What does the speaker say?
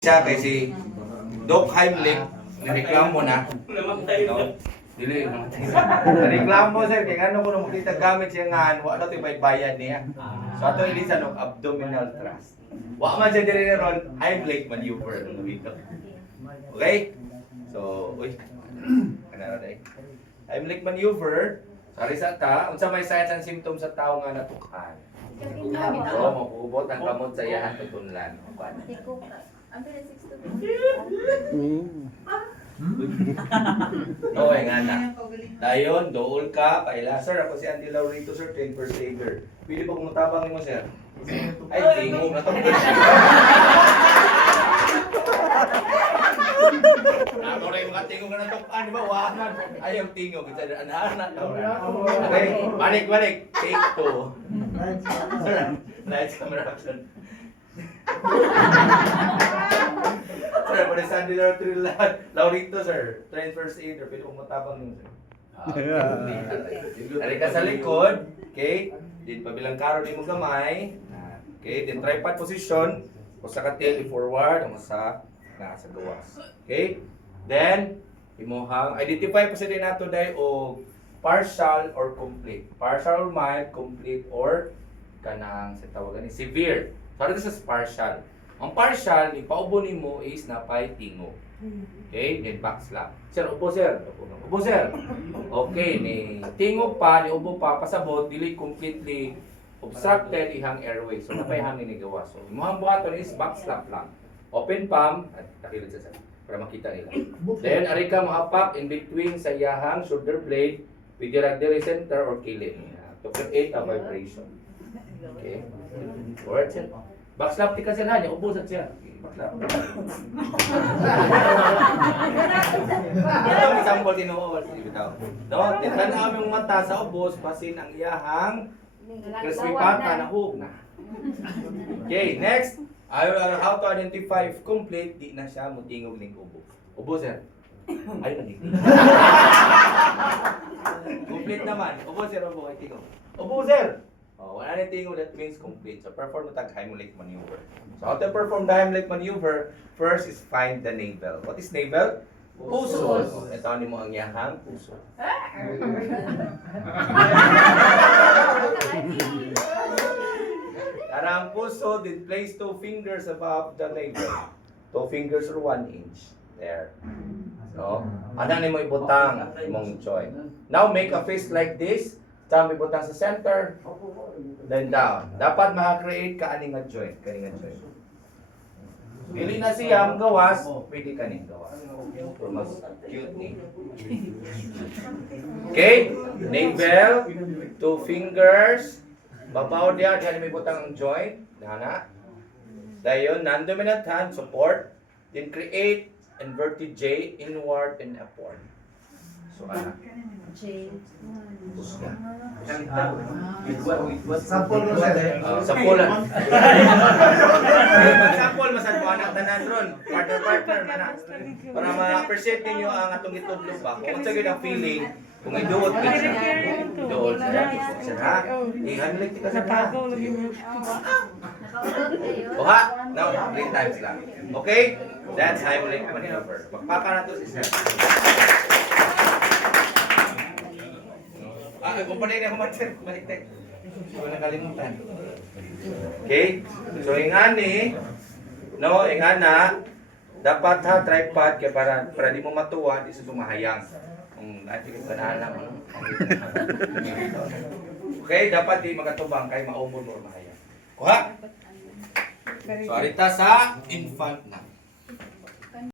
Siya kay si Doc Heimlich, nireklamo na. No? Dili, nireklamo sir, kaya ano ko nung makita gamit siya nga, wala ito yung bayad niya. So ato ilisa ng abdominal thrust. Wa man siya diri ron, Heimlich maneuver. Okay? So, uy, ano na day? Heimlich maneuver, sorry sa ta, unsa may signs and symptoms sa tao nga natukhan. So, mapuubot ang kamot sa iyahan tutunlan. Ang pila 6 to 2. Oo, nga na. Dayon, dool ka, paila. Sir, ako si Andy Laurito, sir, 10 first aider. Pwede ba kumutabang mo, sir? Ay, tingog na to. Ako rin mga tingog na to. Ano ba, wahan? Ayaw tingog. Anahan na to. Okay, balik. Take 2. Sir, lights, camera, action. Sir, pwede sa Andy Laurito, sir. Train first aider. Pwede kong matabang yun, sir. Ari ka sa likod. Okay? Din pabilang karo din mo gamay. Okay? Din tripod position. O sa katil, i-forward. O sa gawas. Okay? Then, imuhang identify po sila nato dahil o partial or complete. Partial or mild, complete or kanang sa tawagan ni severe. So, ito sa partial. Ang partial, yung paubo ni mo is napay tingo. Okay? Then back slap. Sir, upo sir. Upo sir. Okay, ni tingo pa, ni ubo pa, pasabot, dili completely obstructed ihang airway. So, napay hangin ni gawa. So, imuhang buhaton is back slap lang. Open palm, at takilid sa sir, para makita nila. Then, ari ka mahapak in between sa iyahang shoulder blade with your radial center or kilid to create a vibration. Okay? Alright, sir. Backslap ti ka sir ha, niya ubusan siya. Backslap. Ito ang example tinuod. No? Tintan aming mata sa ubos, pasin ang iyahang crispy pata na hug na. Okay, next. How to identify if complete, di na siya mutingog ning ubo. Ubo sir. Ay, nagiging. Complete naman. Ubo sir, ubo. Ay, tingog. Ubo sir. Oh, wala na tingog, that means complete. So, perform mo tag Heimlich maneuver. So, how to perform the Heimlich maneuver? First is find the navel. What is navel? Puso. Ito ni mo ang yahang puso. Karang puso, then place 2 fingers above the navel. 2 fingers or 1 inch. There. So, ano ni mo ibutang imong joint. Now, make a fist like this. Tama ibutang sa center. Then down. Dapat maka-create ka aning nga joint. Kaning nga joint. Dili na siya ang gawas, pwede ka ning gawas. So, mas cute ni. Okay? Navel, 2 fingers. Babaw diya, diyan may butang ang joint. Nana. Dayon, non-dominant hand, support. Then create inverted J, inward and upward. So, ana. J. Sampol mo sir. Sampulan. Sampol masad mo anak tanan ron. Partner mana. Para ma-appreciate ninyo ang atong itudlo ba. Kung sa gyud ang feeling, kung iduot ka siya. Iduot siya. Ha? Ihanlik ka sa ha. Oha, now 3 times lang. Okay? That's Heimlich maneuver. Magpaka na to si sir. Kumpanya niya kumatir, balik-tek. Hindi ko nakalimutan. Okay? So, ingani, no, ingana, dapat ha, tripod, kaya para di mo matuwa, di sa sumahayang. Kung natin ka na lang. Okay? Dapat di makatubang, kaya maumod mo mahayang. Kuha? So, arita sa infant na.